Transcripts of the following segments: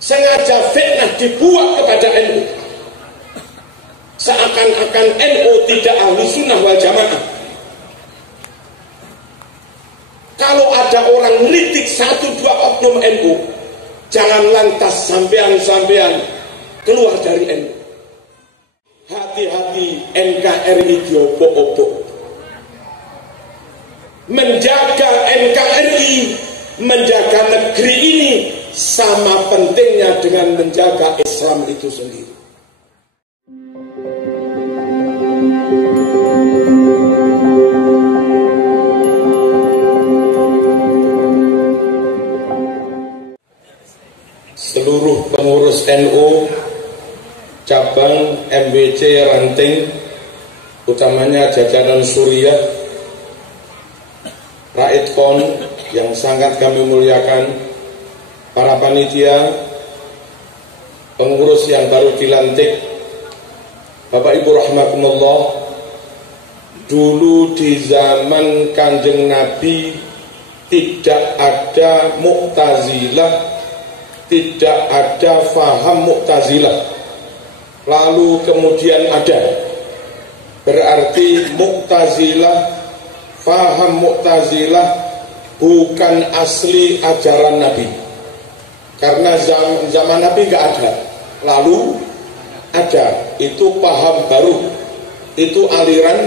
sengaja fitnah dibuat kepada NU, seakan-akan NU tidak ahli sunnah wal jamaah. Kalau ada orang ngeritik 1-2 oknum NU, jangan lantas sampean keluar dari NU. Hati-hati, NKRI diobok-obok. Menjaga NKRI, menjaga negeri ini sama pentingnya dengan menjaga Islam itu sendiri. Seluruh pengurus NU cabang MWC Ranting, utamanya jajaran Suriah, Raid Pon yang sangat kami muliakan, para panitia, pengurus yang baru dilantik, Bapak Ibu rahimakumullah. Dulu di zaman Kanjeng Nabi tidak ada Mu'tazilah, tidak ada faham Mu'tazilah. Lalu kemudian ada. Berarti Mu'tazilah, faham Mu'tazilah bukan asli ajaran Nabi. Karena zaman Nabi nggak ada. Lalu ada. Itu paham baru. Itu aliran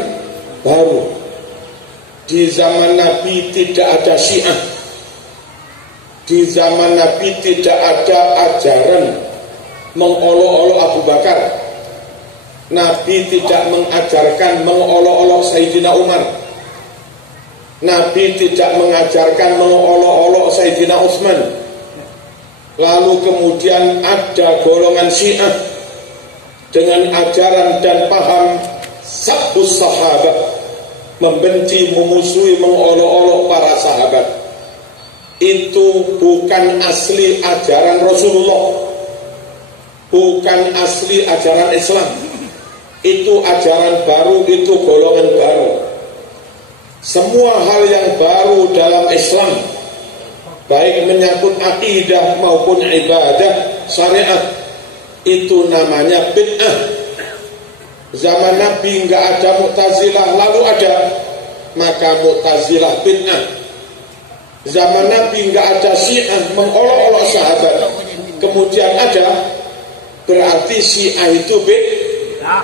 baru. Di zaman Nabi tidak ada Syiah. Di zaman Nabi tidak ada ajaran mengolok-olok Abu Bakar. Nabi tidak mengajarkan mengolok-olok Sayyidina Umar. Nabi tidak mengajarkan mengolok-olok Sayyidina Utsman. Lalu kemudian ada golongan Syiah dengan ajaran dan paham sabbus sahabat, membenci, memusuhi, mengolok-olok para sahabat. Itu bukan asli ajaran Rasulullah, bukan asli ajaran Islam. Itu ajaran baru, itu golongan baru. Semua hal yang baru dalam Islam, baik menyangkut akidah maupun ibadah syariat, itu namanya bid'ah. Zaman Nabi nggak ada Mu'tazilah, lalu ada, maka Mu'tazilah bid'ah. Zaman Nabi nggak ada Syiah mengolok-olok sahabat, kemudian ada, berarti Syiah itu bid'ah.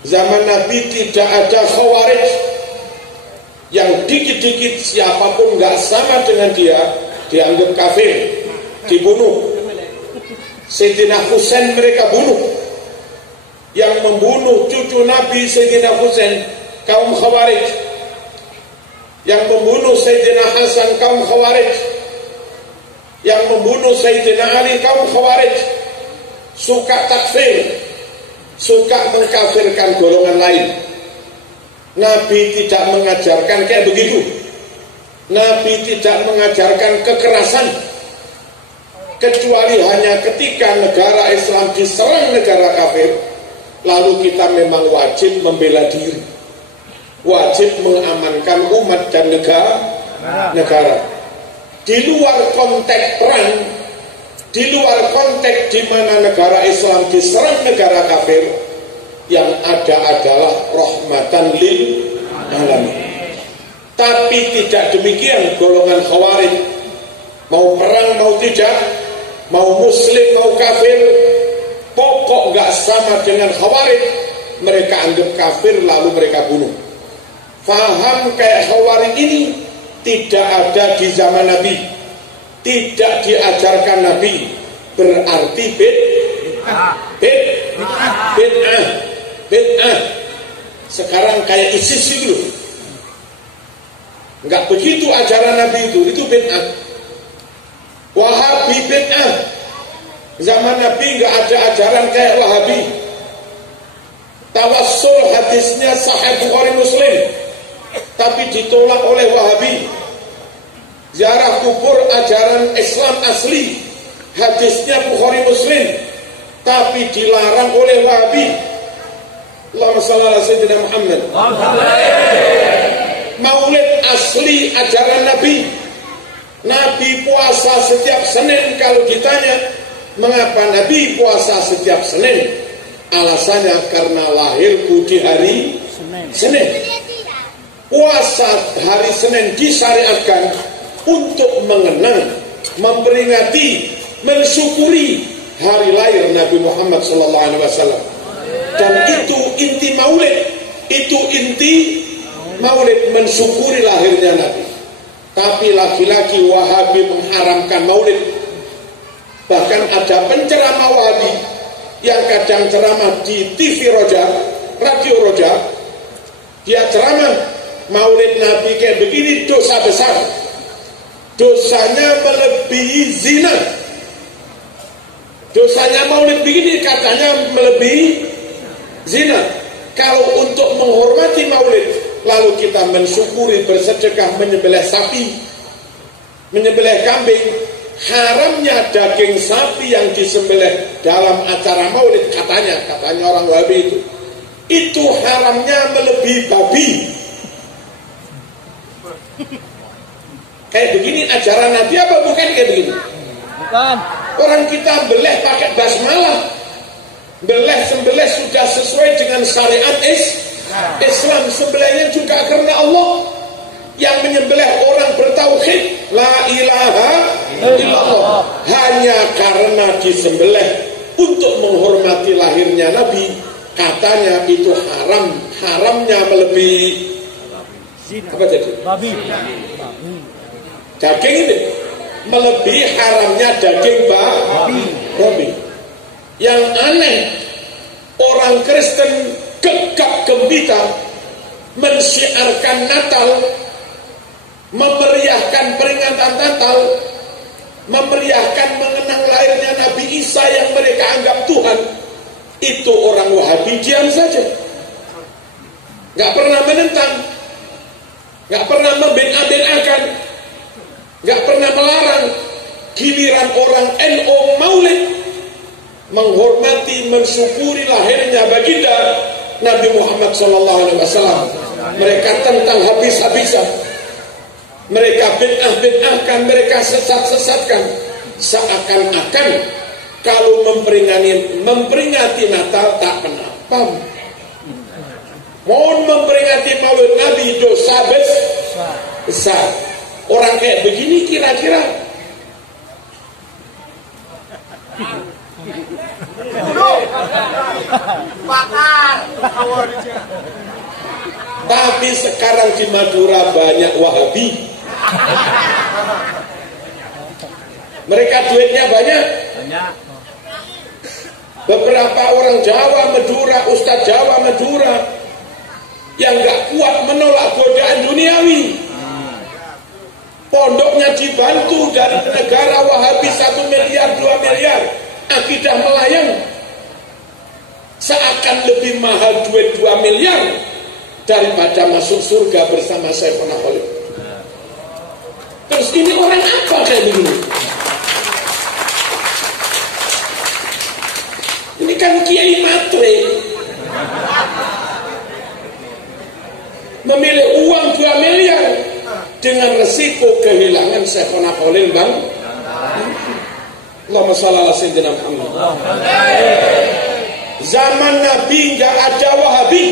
Zaman Nabi tidak ada Khawarij yang dikit-dikit siapapun nggak sama dengan dia dianggap kafir, dibunuh. Sayyidina Husain mereka bunuh. Yang membunuh cucu Nabi Sayyidina Husain kaum Khawarij. Yang membunuh Sayyidina Hasan kaum Khawarij. Yang membunuh Sayyidina Ali kaum Khawarij. Suka takfir, suka mengkafirkan golongan lain. Nabi tidak mengajarkan kayak begitu. Nabi tidak mengajarkan kekerasan, kecuali hanya ketika negara Islam diserang negara kafir, lalu kita memang wajib membela diri, wajib mengamankan umat dan negara. Di luar konteks perang, di luar konteks di mana negara Islam diserang negara kafir, yang ada adalah rahmatan lil alamin. Tapi tidak demikian golongan Khawarij. Mau perang mau tidak, mau muslim mau kafir, pokok gak sama dengan Khawarij, mereka anggap kafir lalu mereka bunuh. Faham kayak Khawarij ini tidak ada di zaman Nabi, tidak diajarkan Nabi, berarti bid'ah. Sekarang kayak ISIS itu loh, nggak begitu ajaran Nabi itu bid'ah. Wahabi bid'ah. Zaman Nabi nggak ada ajaran kayak Wahabi. Tawassul hadisnya Sahih Bukhari Muslim, tapi ditolak oleh Wahabi. Ziarah kubur ajaran Islam asli, hadisnya Bukhari Muslim, tapi dilarang oleh Wahabi. Allahumma shalli ala sayyidina Muhammad. Maulid asli ajaran Nabi, Nabi puasa setiap Senin. Kalau ditanya mengapa Nabi puasa setiap Senin, alasannya karena lahirku di hari Senin. Puasa hari Senin disyariatkan untuk mengenang, memperingati, mensyukuri hari lahir Nabi Muhammad SAW. Dan itu inti maulid, itu inti maulid, mensyukuri lahirnya Nabi. Tapi laki-laki Wahabi mengharamkan maulid. Bahkan ada penceramah Wahabi yang kadang ceramah di TV Roja, Radio Roja. Dia ceramah maulid Nabi kayak begini dosa besar. Dosanya melebihi zina. Dosanya maulid begini katanya melebihi zina. Kalau untuk menghormati maulid, lalu kita mensyukuri, bersedekah, menyembelih sapi, menyembelih kambing, haramnya daging sapi yang disembelih dalam acara maulid, katanya orang Wahabi itu haramnya melebihi babi. Kayak begini ajaran Nabi apa bukan kayak begini? Bukan. Orang kita beleh pakai basmalah, sembelih sudah sesuai dengan syariat Islam. Sembelihnya juga karena Allah. Yang menyembelih orang bertauhid la ilaha illallah, hanya karena disembelih untuk menghormati lahirnya Nabi, katanya itu haramnya melebihi apa jadi? Babi. Daging ini melebihi haramnya daging babi. Yang aneh, orang Kristen gegap gempita mensyiarkan Natal, memeriahkan peringatan Natal, memeriahkan mengenang lahirnya Nabi Isa yang mereka anggap Tuhan. Itu orang Wahabi diam saja, nggak pernah menentang, nggak pernah membela-belakan, nggak pernah melarang. Giliran orang NU maulid, menghormati, mensyukuri lahirnya baginda Nabi Muhammad SAW, mereka tentang habis-habisan, mereka bid'ah-bid'ahkan, mereka sesat-sesatkan, seakan-akan kalau memperingati Natal tak kenapa. Mohon memperingati maulid Nabi dosa besar. Orang kayak begini kira-kira tapi sekarang di Madura banyak Wahabi. Mereka duitnya banyak. Beberapa orang Jawa Madura, Ustadz Jawa Madura yang gak kuat menolak godaan duniawi, pondoknya dibantu dari negara Wahabi 1 miliar 2 miliar, akidah melayang, seakan lebih mahal duit 2 miliar daripada masuk surga bersama Sayyidina Khalid. Terus ini orang apa kayak begini? Ini kan kiai matre, memilih uang 2 miliar dengan resiko kehilangan Sayyidina Khalid, Bang. Allahumma shalli ala sayyidina Muhammad. Zaman Nabi nggak ada Wahabi.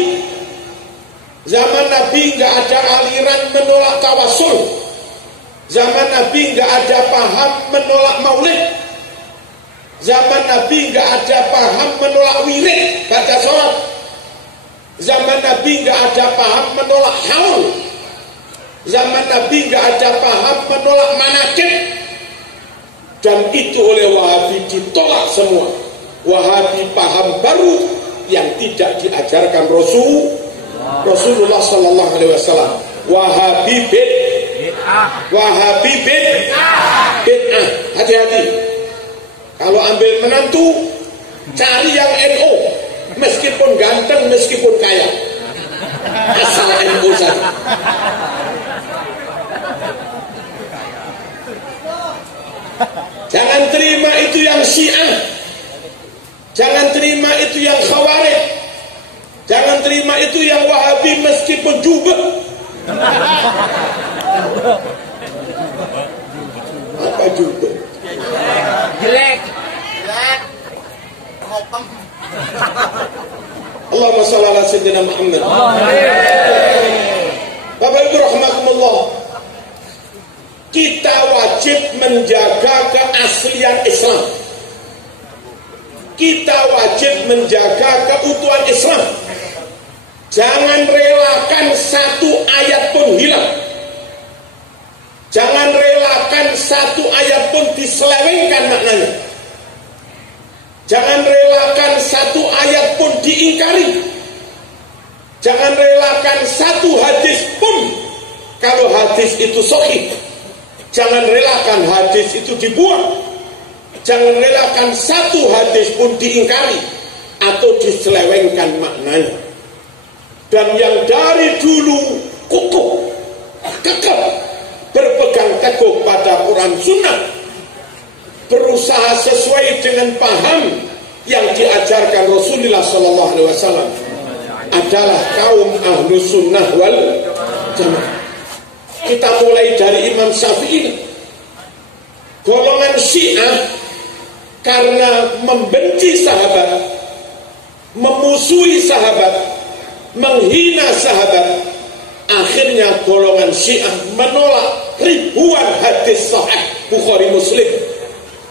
Zaman Nabi nggak ada aliran menolak tawasul. Zaman Nabi nggak ada paham menolak maulid. Zaman Nabi nggak ada paham menolak wirid baca sholat. Zaman Nabi nggak ada paham menolak haul. Zaman Nabi nggak ada paham menolak manakib. Dan itu oleh Wahabi ditolak semua. Wahabi paham baru yang tidak diajarkan Rasulullah Sallallahu Alaihi Wasallam. Wahabi bid'ah. Hati-hati. Kalau ambil menantu, cari yang NU, meskipun ganteng, meskipun kaya, asal NU saja. Jangan terima itu yang Syiah, jangan terima itu yang Khawarij, jangan terima itu yang Wahabi meskipun jubah. juga. Jelek. Allahumma shalli ala sayyidina Muhammad. Bapak Ibu rahimakumullah, kita wajib menjaga keaslian Islam. Kita wajib menjaga keutuhan Islam. Jangan relakan satu ayat pun hilang. Jangan relakan satu ayat pun diselewengkan maknanya. Jangan relakan satu ayat pun diingkari. Jangan relakan satu hadis pun kalau hadis itu sahih. Jangan relakan hadis itu dibuang. Jangan relakan satu hadis pun diingkari atau diselewengkan maknanya. Dan yang dari dulu kukuh, kekeh, berpegang teguh pada Quran Sunnah, berusaha sesuai dengan paham yang diajarkan Rasulullah SAW adalah kaum Ahlus Sunnah wal Jamaah. Kita mulai dari Imam Syafi'i. Golongan Syiah karena membenci sahabat, memusuhi sahabat, menghina sahabat, akhirnya golongan Syiah menolak ribuan hadis sahih Bukhari Muslim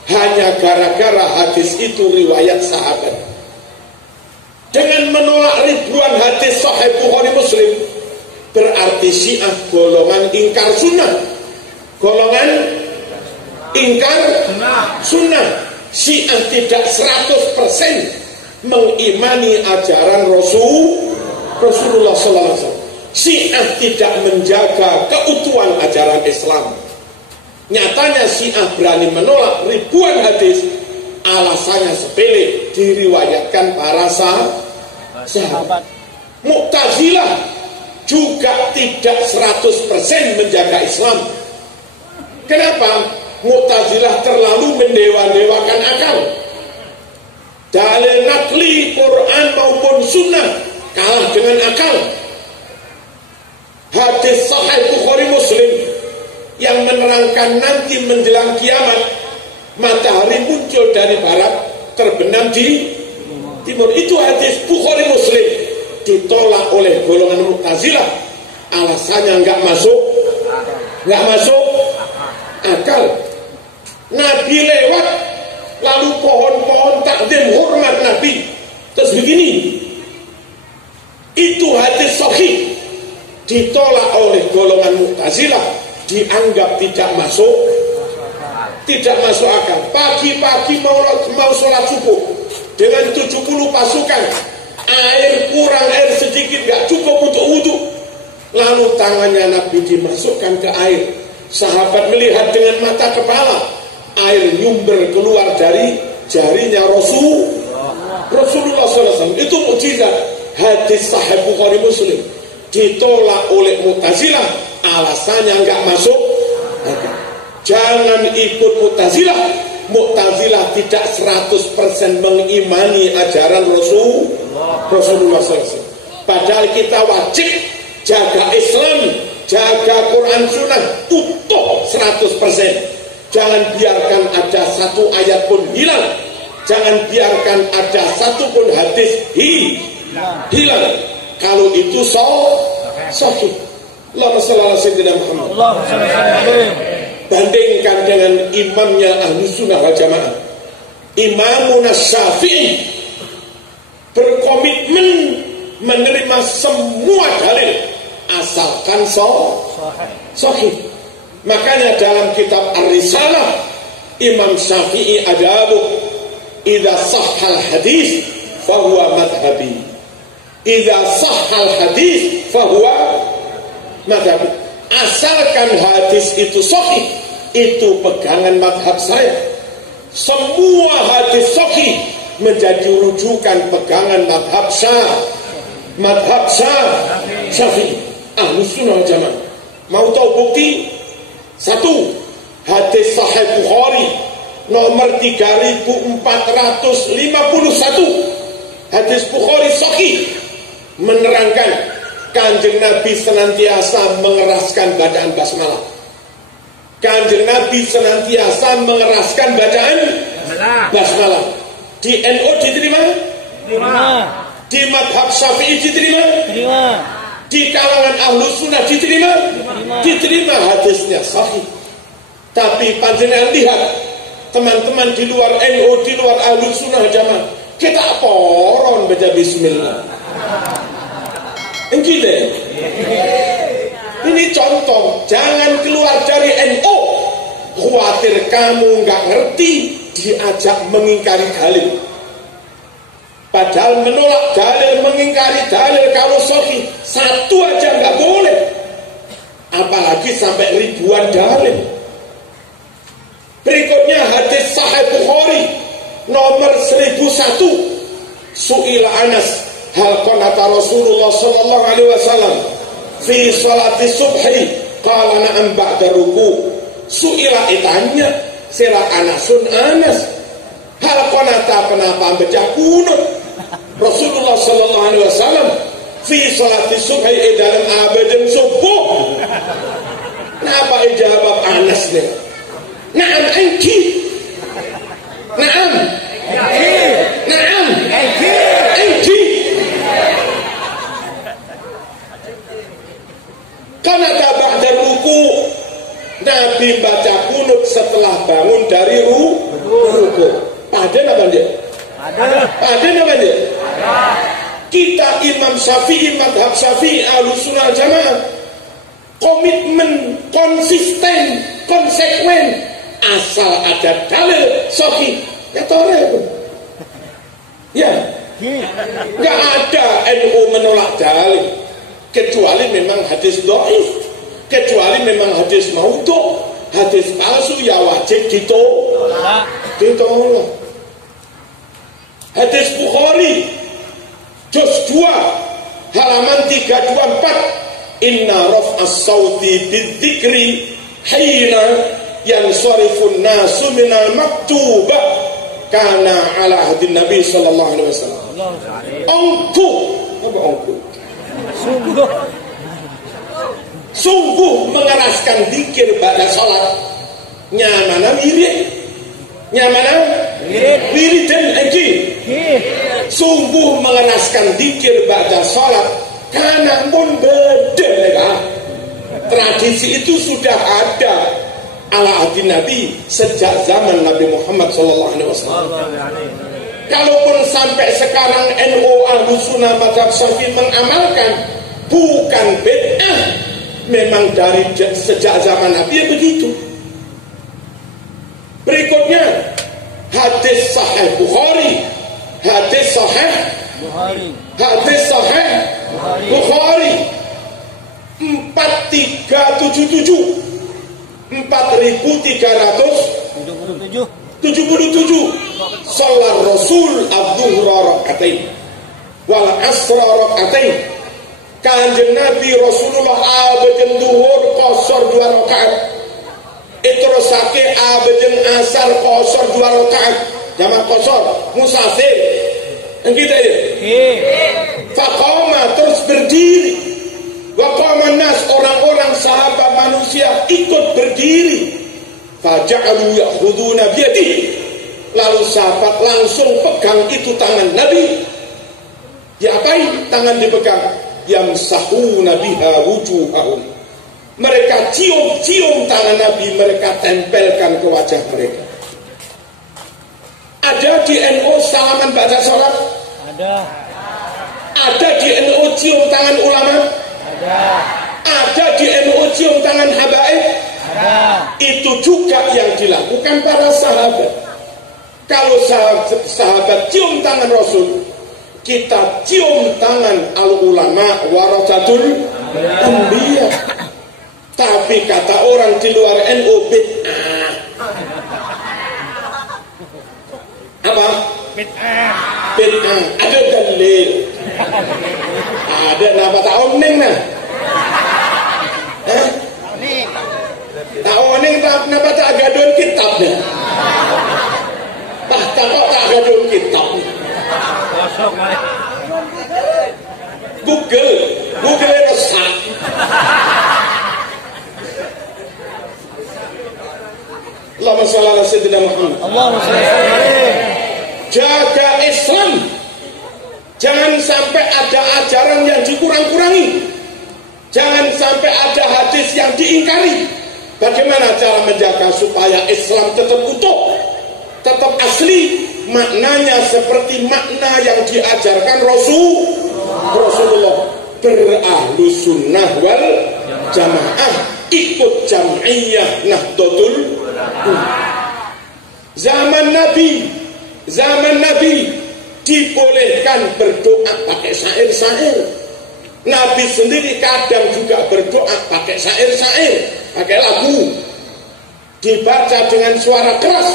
hanya gara-gara hadis itu riwayat sahabat. Dengan menolak ribuan hadis sahih Bukhari Muslim, berarti Syiah golongan ingkar sunnah, golongan ingkar sunnah. Syiah tidak 100% mengimani ajaran Rasulullah SAW. Syiah tidak menjaga keutuhan ajaran Islam. Nyatanya Syiah berani menolak ribuan hadis, alasannya sepele, diriwayatkan para sahabat. Mu'tazilah juga tidak 100% menjaga Islam. Kenapa? Mu'tazilah terlalu mendewa-dewakan akal. Dalil nakli Quran maupun sunnah kalah dengan akal. Hadis sahih Bukhari Muslim yang menerangkan nanti menjelang kiamat matahari muncul dari barat terbenam di timur, itu hadis Bukhari Muslim, ditolak oleh golongan Mu'tazilah. Alasannya nggak masuk akal. Nabi lewat lalu pohon-pohon takdim hormat Nabi, terus begini, itu hadis sahih, ditolak oleh golongan Mu'tazilah, dianggap tidak masuk akal. Pagi-pagi mau sholat subuh dengan 70 pasukan, air kurang, air sedikit, gak cukup untuk wudhu, lalu tangannya Nabi dimasukkan ke air, sahabat melihat dengan mata kepala, air nyumber keluar dari jarinya Rasulullah SAW. Itu mukjizat. Hadis sahih Bukhari Muslim ditolak oleh Mu'tazilah, alasannya nggak masuk. Jangan ikut Mu'tazilah. Mu'tazilah tidak 100% mengimani ajaran Rasulullah SAW. Padahal kita wajib jaga Islam, jaga Quran Sunnah utuh 100%. Jangan biarkan ada satu ayat pun hilang. Jangan biarkan ada satu pun hadis hilang. Kalau itu sahih. Allahumma shalli ala sayyidina Muhammad. Bandingkan dengan imamnya Ahlus Sunnah wal Jamaah, Imam Syafi'i berkomitmen menerima semua dalil asalkan sahih. Makanya dalam kitab Ar-Risalah Imam Syafi'i adabu idza sahhal hadis fahuwa madhhabi, idza sahhal hadis fahuwa madhhabi. Asalkan hadis itu sahih, itu pegangan madhab saya. Semua hadis sahih menjadi rujukan pegangan madhab Syafi'i, Ahlus Sunnah wal Jamaah. Mau tahu bukti? Satu, hadis sahih Bukhari nomor 3451. Hadis Bukhari sahih menerangkan Kanjeng Nabi senantiasa mengeraskan bacaan basmalah. Kanjeng Nabi senantiasa mengeraskan bacaan basmalah. Di NU diterima? Di madhab Syafi'i diterima? Di kalangan Ahlus Sunnah diterima? Diterima, hadisnya sahih. Tapi panjenengan lihat teman-teman di luar NU, di luar Ahlus Sunnah jamaah, kita poron baca bismillah. Gitu. Ini contoh, jangan keluar dari NU khawatir kamu nggak ngerti diajak mengingkari dalil. Padahal menolak dalil, mengingkari dalil kalau sahih satu aja nggak boleh, apalagi sampai ribuan dalil. Berikutnya hadis Sahih Bukhari nomor 1001. Su'ila Anas hal qanata Rasulullah sallallahu alaihi wasallam fi salati subhi qala na'am ba'da ruku. Su'ila itanya sira Anas hal qanata kenapa baca kunut Rasulullah sallallahu alaihi wasallam fi salati subhi dalam abadan subuh. Kenapa jawab Anas nih? Na'am anki. Na'am. Na'am. Anki. Karena ba'da ruku Nabi baca kunut setelah bangun dari ruku. Padan apa dia? Padan apa dia? Kita Imam Syafi'i, madhab Syafi'i, Ahlus Sunnah Jamaah, komitmen, konsisten, konsekuen. Asal ada dalil sahih ya tore. Ya, nggak ada NU menolak dalil kecuali memang hadis dhaif, kecuali memang hadis maudhu, hadis palsu ya wajib ditolak. Hadis Bukhari juz 2 halaman 324, inna raf'as sauti bidzikri hina yang sorifun nasu minal maktubah karena ala hadin Nabi sallallahu alaihi wasallam. Ongku apa ongku? Sungguh mengeraskan zikir pada salat. Nyamana wirid dan haji. Sungguh mengeraskan zikir pada salat karena pun beda. Tradisi itu sudah ada ala hati Nabi sejak zaman Nabi Muhammad SAW. Kalaupun sampai sekarang NU Ahlus Sunnah madhab Syafi'i mengamalkan, bukan bid'ah, memang dari sejak zaman Nabi ya begitu. Berikutnya hadis Sahih Bukhari, hadis Sahih Bukhari 4377 4377 salat Rasul adzuhra rakaatain wal asra rakaatain. Kanjeng Nabi Rasulullah abadan duhur qasar 2 rakaat, terusake abadan asar qasar 2 rakaat, jamak qasar musafir kita ya. Faqama terus berdiri. Waqaman nas, orang-orang sahabat manusia ikut berdiri. Faja'alu ya'khuduna biyadihi, lalu sahabat langsung pegang itu tangan Nabi. Diapain tangan dipegang? Yamsahuna biha wujuhahum. Mereka cium tangan Nabi, mereka tempelkan ke wajah mereka. Ada di NU salaman baca salat? Ada di NU cium tangan ulama? Ada di NU cium tangan habaib? Itu juga yang dilakukan para sahabat. Kalau sahabat cium tangan Rasul, kita cium tangan al-ulama warathatul anbiya. Tapi kata orang di luar NU bid'ah. Apa? Bid'ah. Ada dalil. Ada nama tak oning nah. Tak oning kenapa tak gadun kitabnya? Tak kok tak gadun kitab. Google rusak. Allahumma shalli ala sayyidina Muhammad. Allahumma shalli. Jaga Islam. Jangan sampai ada ajaran yang dikurang-kurangi. Jangan sampai ada hadis yang diingkari. Bagaimana cara menjaga supaya Islam tetap utuh, tetap asli, maknanya seperti makna yang diajarkan Rasulullah. Berahlus sunnah wal jamaah, ikut jam'iyah Nahdlatul Ulama. Zaman Nabi dibolehkan berdoa pakai syair-syair. Nabi sendiri kadang juga berdoa pakai syair-syair, pakai lagu, dibaca dengan suara keras.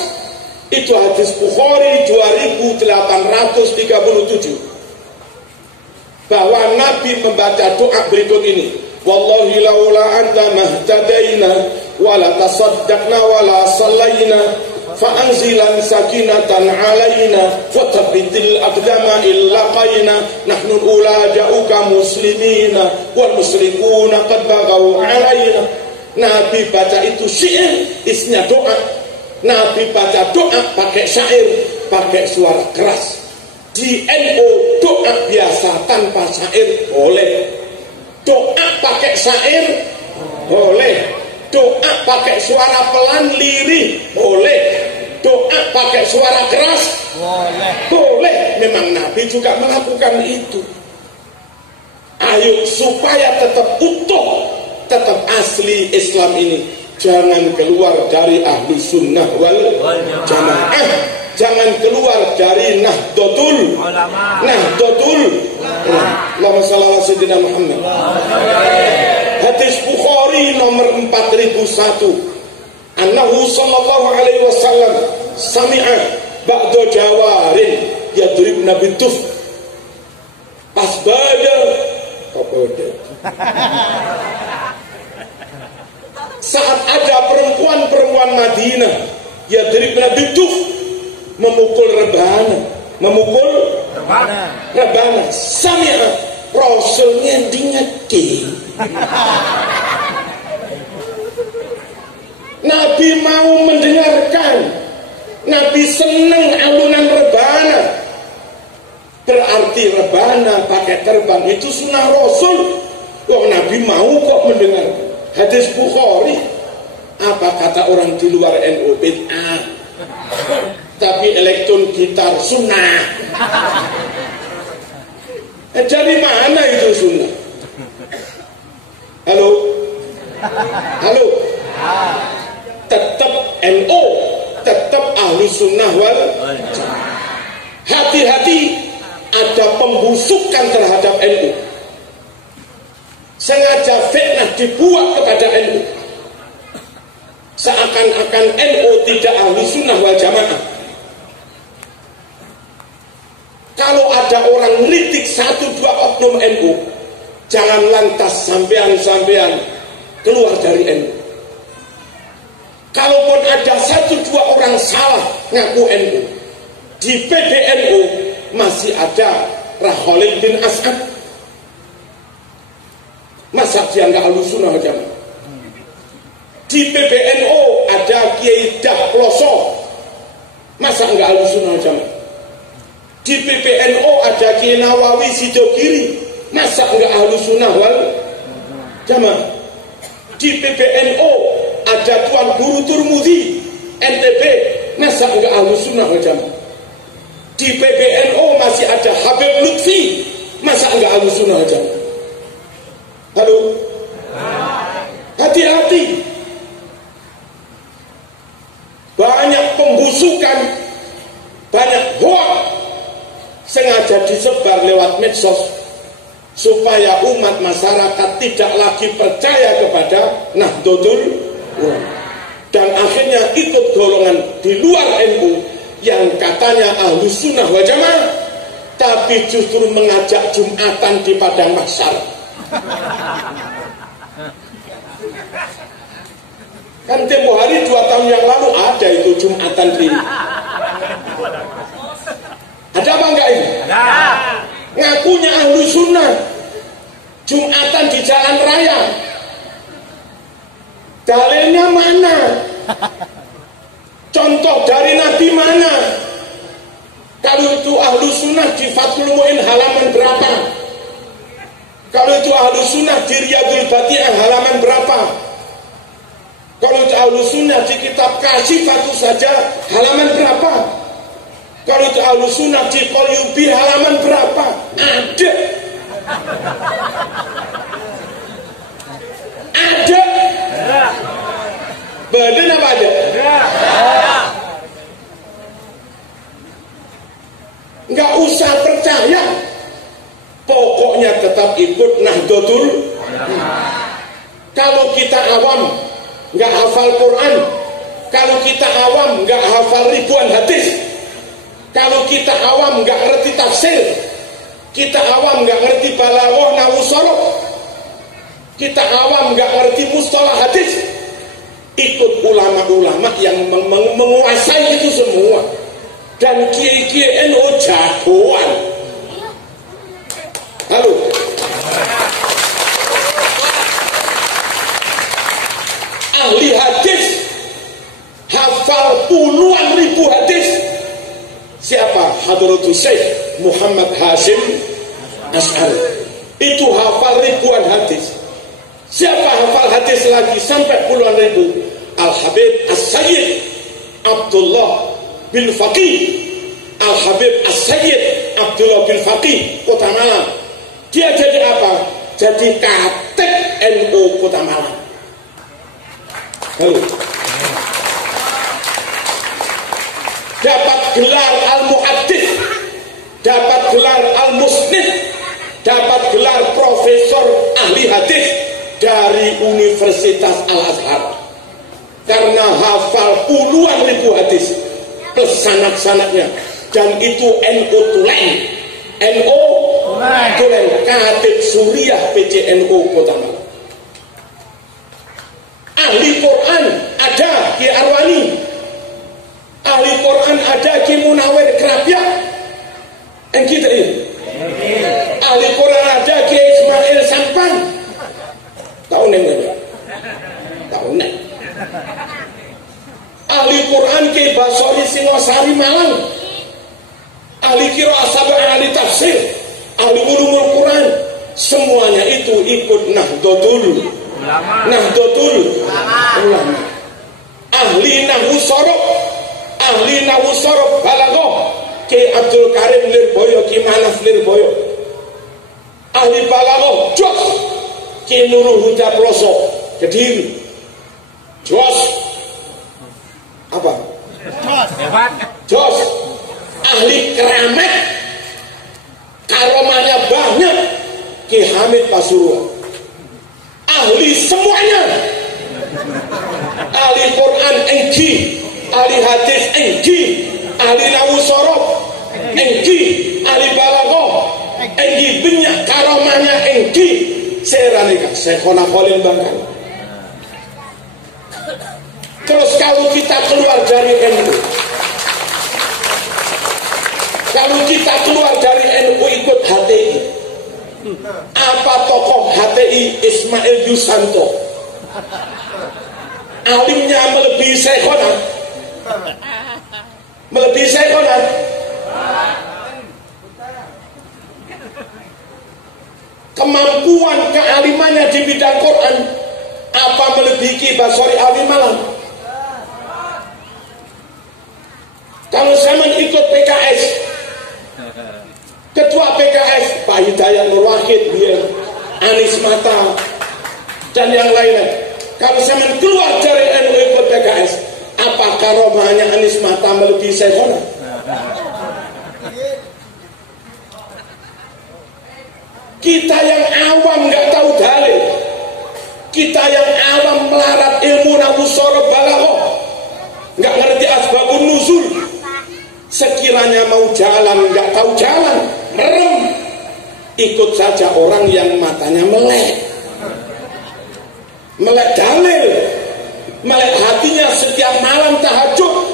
Itu hadis Bukhari 2837, bahwa Nabi membaca doa berikut ini: wallahi laula anta mahtadaina wala tasaddaqna wala sallaina fa'anzilan sakinatan alaina wa tabbitil aqdama illa qaina nahnu ulada'uka muslimina wal musyrikuna qad baghaw alaina. Nabi baca itu syair, isinya doa. Nabi baca doa pakai syair, pakai suara keras. Di NU doa biasa tanpa syair boleh, doa pakai syair boleh, doa pakai suara pelan lirih boleh, doa pakai suara keras boleh. Memang Nabi juga melakukan itu. Ayo supaya tetap utuh, tetap asli Islam ini, jangan keluar dari ahli sunnah wal jamaah, jangan keluar dari Nahdlatul Ulama. Allahumma shalli ala sayyidina Muhammad. Hadis Bukhari nomor 4001, annahu sallallahu alaihi wasallam sami'a ba'da jawarin yadribna bituf. Pas badar saat ada perempuan-perempuan Madinah yadribna bituf, memukul rebana. Sami'a, Rasulnya dingeti. Nabi mau mendengarkan, Nabi senang alunan rebana. Berarti rebana pakai terbang itu sunnah Rasul. Wong Nabi mau kok mendengar. Hadis Bukhari. Apa kata orang di luar NU? Bid'ah. Tapi elektron gitar sunnah. Dari mana itu sunnah? Halo? Tetap NU, tetap ahli sunnah wal jamaah. Hati-hati, ada pembusukan terhadap NU. Sengaja fitnah dibuat kepada NU, seakan-akan NU tidak ahli sunnah wal jamaah. Kalau ada orang ngeritik 1-2 oknum NU, jangan lantas sampean keluar dari NU. Kalaupun ada 1-2 orang salah ngaku NU, di PBNU masih ada Khalil bin As'ad. Masa dia nggak ahlussunnah wal jamaah? Di PBNU ada Kiai Dahploso. Masa nggak ahlussunnah wal jamaah? Di PBNU ada Kiai Nawawi Sidogiri. Masa nggak ahlussunnah wal jamaah? Di PBNU ada Tuan Guru Turmudi NTB. Masa nggak ahlussunnah wal jamaah? Di PBNU masih ada Habib Lutfi. Masa nggak ahlussunnah wal jamaah? Halo? Hati-hati. Banyak pembusukan, banyak hoax sengaja disebar lewat medsos supaya umat masyarakat tidak lagi percaya kepada Nahdlatul Ulama, dan akhirnya ikut golongan di luar NU yang katanya ahlus sunnah wal jamaah, tapi justru mengajak Jumatan di padang mahsyar. Kan tempo hari 2 tahun yang lalu ada itu Jumatan di. Ada apa enggak ini? Ada. Ngakunya ahlu sunnah, Jumatan di jalan raya. Dalilnya mana? contoh dari Nabi mana? Kalau itu ahlu sunnah di Fathul Mu'in halaman berapa? Kalau itu ahlu sunnah di Riyadul Bati'ah halaman berapa? Kalau itu ahlu sunnah di kitab Kasifatu saja halaman berapa? Kalau itu ahlu sunnah di Qalyubi halaman berapa? Ada. Ada. Badan apa ada? Nggak usah percaya, pokoknya tetap ikut Nahdlatul. Kalau kita awam nggak hafal Quran, kalau kita awam nggak hafal ribuan hadis, kalau kita awam nggak ngerti tafsir, kita awam nggak ngerti balaghah nahwu sharaf, kita awam nggak ngerti mustalah hadis, ikut ulama-ulama yang menguasai itu semua. Dan kiai-kiai NU jagoan. Halo. Ahli hadis hafal puluhan ribu hadis. Siapa? Hadratus Syekh Muhammad Hashim Asy'ari. Itu hafal ribuan hadis. Siapa hafal hadis lagi sampai puluhan ribu? Al-Habib As-Sayyid Abdullah bin Faqih, Al-Habib As-Sayyid Abdullah bin Faqih, Kota Malang. Dia jadi apa? Jadi katib NU Kota Malang. Halo. Dapat gelar Al-Muhaddits, dapat gelar Al-Musnid, dapat gelar Profesor Ahli Hadis dari Universitas Al-Azhar. Karena hafal puluhan ribu hadis plus sanad-sanadnya, dan itu NU Tulen, NU Tulen, Katib Suriah PCNU Kota Malang. Ahli Quran ada Ki Arwani, ahli Quran ada Ki Munawir Kerapia, yang kita ini. Ahli Quran ada Ki Ismail Sampan, tahu neng mana? Tahu neng. Ahli Quran Ki Basori Singosari Malang, ahli qiraah sab'ah, ahli tafsir, ahli ulumul Quran, semuanya itu ikut Nahdlatul Ulama. Ahli nahwu sharaf, balaghah Ki Abdul Karim Lirboyo, Ki Manaf Lirboyo. Ahli balaghah jos Ki Nurul Huda Ploso Kediri. Jos apa? Jos. Ahli keramat, karomahnya banyak, Ki Hamid Pasuruan. Ahli semuanya. Ahli Quran enggi, ahli hadis enggi, ahli nahwu sharaf enggi, ahli balaghah enggi, banyak karomahnya enggi. Seranika Syekhona Khalil Bangkal. Terus kalau kita keluar dari NU, kalau kita keluar dari NU ikut HTI, apa tokoh HTI? Ismail Yusanto. Alimnya melebihi Syekhona, melebihi Syekhona. Kemampuan kealimannya di bidang Quran apa melebihi Ki Basori Alim Malang? Kalau zaman ikut PKS, ketua PKS Pak Hidayat Nur Wahid, dia Anies Mata dan yang lainnya. Kalau zaman keluar dari NU ikut PKS, apa karomahnya Anies Mata melebihi Syekhona? Kita yang awam nggak tahu dalil, kita yang awam melarat ilmu nahwu sharaf balaghah, nggak ngerti asbabun nuzul. Sekiranya mau jalan nggak tahu jalan, merem, ikut saja orang yang matanya melek dalil, melek hatinya setiap malam tahajud,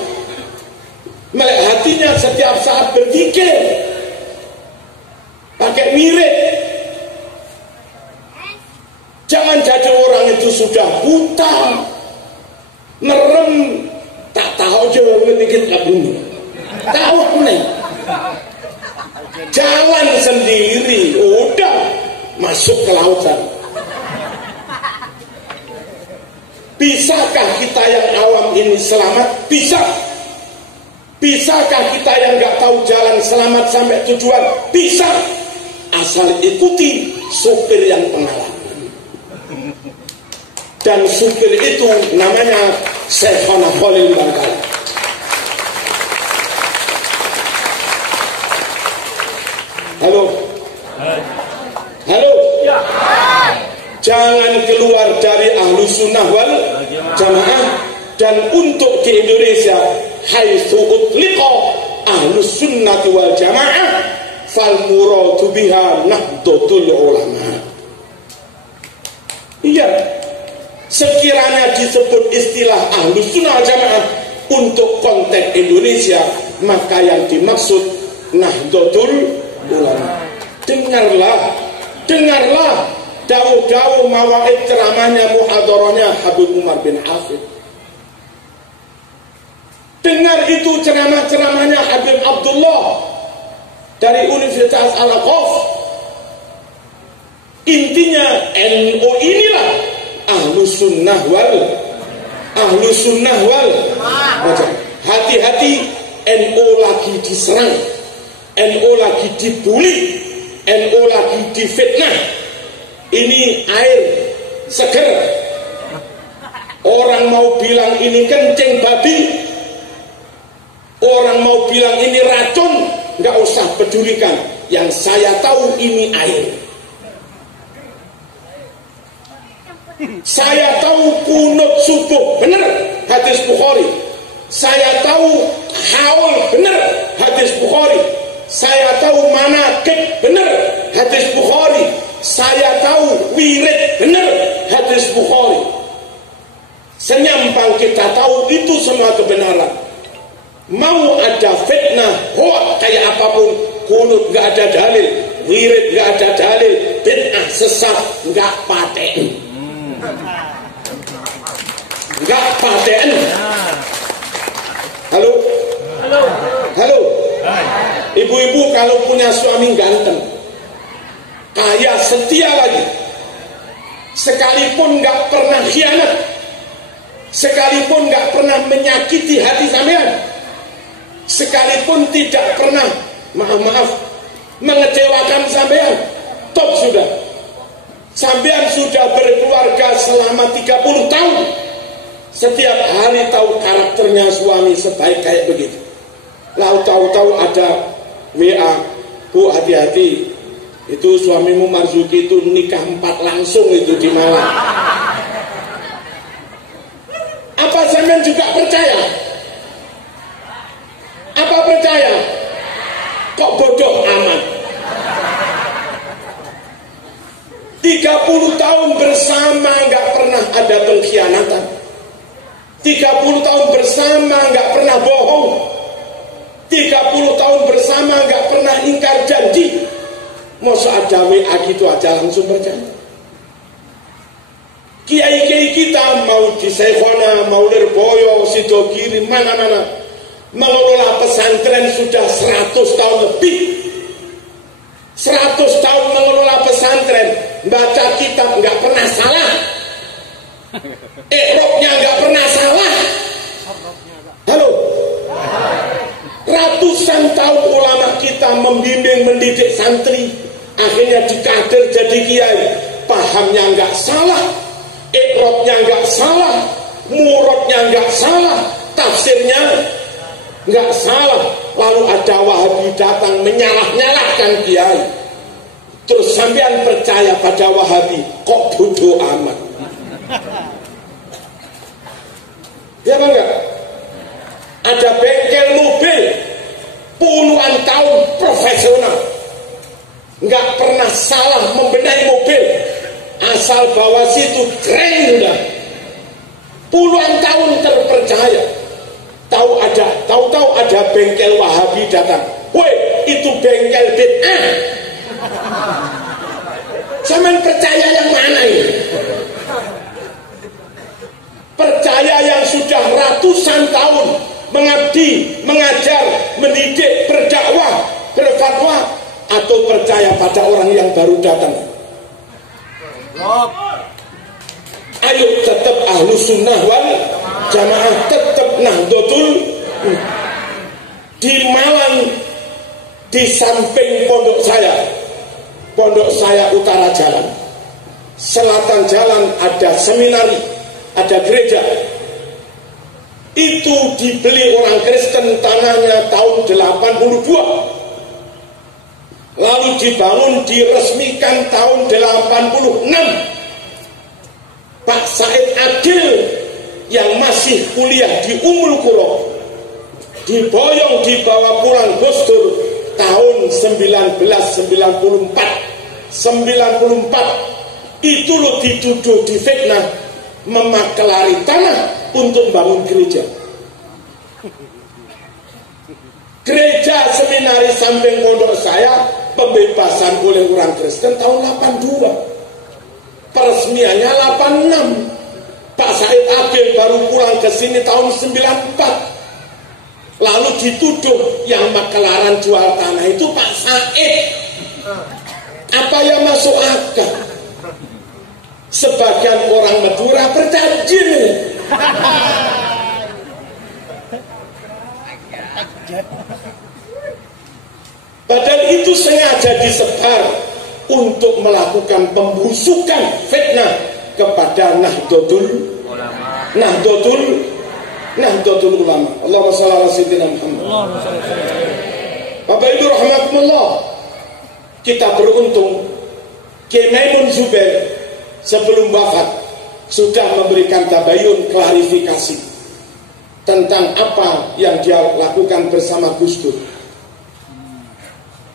melek hatinya setiap saat berzikir, pakai mirip. Jangan jadi orang itu sudah buta, merem, tak tahu tahu aja dikit lah bumi. Tahu nih. Jalan sendiri, udah masuk ke lautan. Bisakah kita yang awam ini selamat? Bisa. Bisakah kita yang nggak tahu jalan selamat sampai tujuan? Bisa. Asal ikuti supir yang pengalaman. Dan supir itu namanya Syekhona Khalil Bangkalan. Halo. Halo. Ya. Jangan keluar dari Ahlus Sunnah wal Jamaah. Dan untuk di Indonesia, haitsu utliqa Ahlus Sunnah wal Jamaah fal muradu biha nahdlatul ulama. Iya. Sekiranya disebut istilah Ahlus Sunnah wal Jamaah untuk konteks Indonesia, maka yang dimaksud nahdlatul ulama. Dengarlah dawuh-dawuh mawaid ceramahnya muhadharahnya Habib Umar bin Hafid. Dengar itu ceramah-ceramahnya Habib Abdullah dari Universitas Al-Aqaf. Intinya NU inilah Ahlus Sunnah wal hati-hati, NU lagi diserang, NU lagi dibully, NU lagi difitnah. Ini air seger. Orang mau bilang ini kencing babi, orang mau bilang ini racun, nggak usah pedulikan. Yang saya tahu ini air. Saya tahu kunut subuh benar, hadis Bukhari. Saya tahu haul benar, hadis Bukhari. Saya tahu manakib benar, hadis Bukhari. Saya tahu wirid benar, hadis Bukhari. Senyampang kita tahu itu semua kebenaran. Mau ada fitnah, hoak kayak apapun, kunut gak ada dalil, wirid gak ada dalil, bid'ah sesat gak paten. Gak paten. Halo? Halo? Halo? Ibu-ibu kalau punya suami ganteng, kaya, setia lagi, sekalipun gak pernah khianat, sekalipun gak pernah menyakiti hati sampean, sekalipun tidak pernah maaf mengecewakan sampean, top sudah. Sampean sudah berkeluarga selama 30 tahun. Setiap hari tahu karakternya suami sebaik kayak begitu. Lalu tahu-tahu ada WA, Bu hati-hati, itu suamimu Marzuki itu nikah 4 langsung itu di Malang. Apa sampean juga percaya? Apa percaya? Kok bodoh amat? 30 tahun bersama nggak pernah ada pengkhianatan. 30 tahun bersama nggak pernah bohong. 30 tahun bersama nggak pernah ingkar janji. Masa ada WA gitu aja langsung percaya? Kiai-kiai kita mau di Syekhona, mau Lirboyo, Sidogiri, mana-mana mengelola pesantren sudah 100 tahun lebih. 100 tahun mengelola pesantren, baca kitab nggak pernah salah, ikrobnya nggak pernah salah. Halo, ratusan tahun ulama kita membimbing mendidik santri, akhirnya dikader jadi kiai, pahamnya nggak salah, ikrobnya nggak salah, murodnya nggak salah, tafsirnya nggak salah. Lalu ada Wahabi datang menyalah-nyalahkan kiai, terus sampean percaya pada Wahabi, kok bodoh amat? Ya bang enggak? Ada bengkel mobil puluhan tahun profesional, nggak pernah salah membenahi mobil, asal bawa situ keren udah. Puluhan tahun terpercaya. Tahu-tahu ada bengkel Wahabi datang, woi itu bengkel bid'ah. Sampean percaya yang mana ini? Percaya yang sudah ratusan tahun mengabdi, mengajar, mendidik, berdakwah, berfatwa, atau percaya pada orang yang baru datang? Ayo tetap Ahlus Sunnah wal Jamaah, tetap Nahdlatul. Di Malang, di samping pondok saya utara jalan, selatan jalan ada seminari, ada gereja. Itu dibeli orang Kristen tanahnya tahun 82, lalu dibangun, diresmikan tahun 86. Pak Said Agil yang masih kuliah di Ummul Qura diboyong, dibawa pulang Gus Dur tahun 1994. Itu lo dituduh, difitnah, memakelari tanah untuk membangun gereja. Gereja seminari samping pondok saya pembebasan oleh orang Kristen tahun 82, peresmiannya 86. Pak Said Agil baru pulang ke sini tahun 94. Lalu dituduh yang makelaran jual tanah itu Pak Said. Apa yang masuk akal? Sebagian orang Madura berjanji. Padahal itu sengaja disebar untuk melakukan pembusukan, fitnah kepada Nahdlatul Ulama. Allahumma shalli ala sayyidina Muhammad. Bapak Ibu rahimakumullah, kita beruntung Kiai Maimun Zubair sebelum wafat sudah memberikan tabayun, klarifikasi tentang apa yang dia lakukan bersama Gus Dur.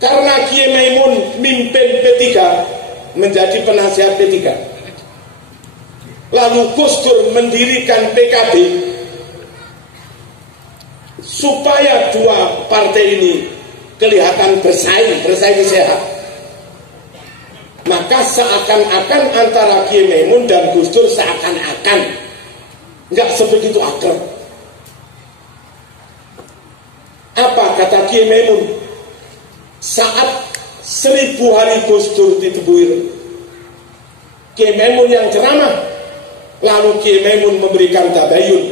Karena Kiai Maimun mimpin P3, menjadi penasihat P3, lalu Gus Dur mendirikan PKB, supaya dua partai ini kelihatan bersaing sehat. Maka seakan-akan antara Kiai Maimun dan Gus Dur seakan-akan nggak sebegitu akrab. Apa kata Kiai Maimun saat 1000 hari Gus Dur ditebuir? Kiai Maimun yang ceramah, lalu Kiai Maimun memberikan tabayun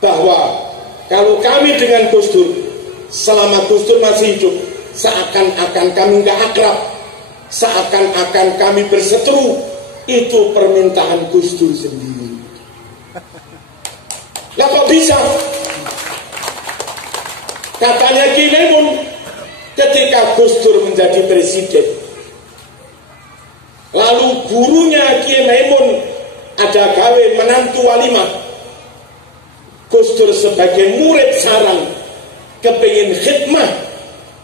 bahwa kalau kami dengan Gus Dur, selama Gus Dur masih hidup, seakan-akan kami nggak akrab, seakan-akan kami berseteru. Itu permintaan Gus Dur sendiri. Lah kok bisa? Katanya Kiai Maimun, ketika Gus Dur menjadi presiden, lalu gurunya Kiai Maimun ada gawe menantu walimah, Gus Dur sebagai murid sarang kepingin khidmah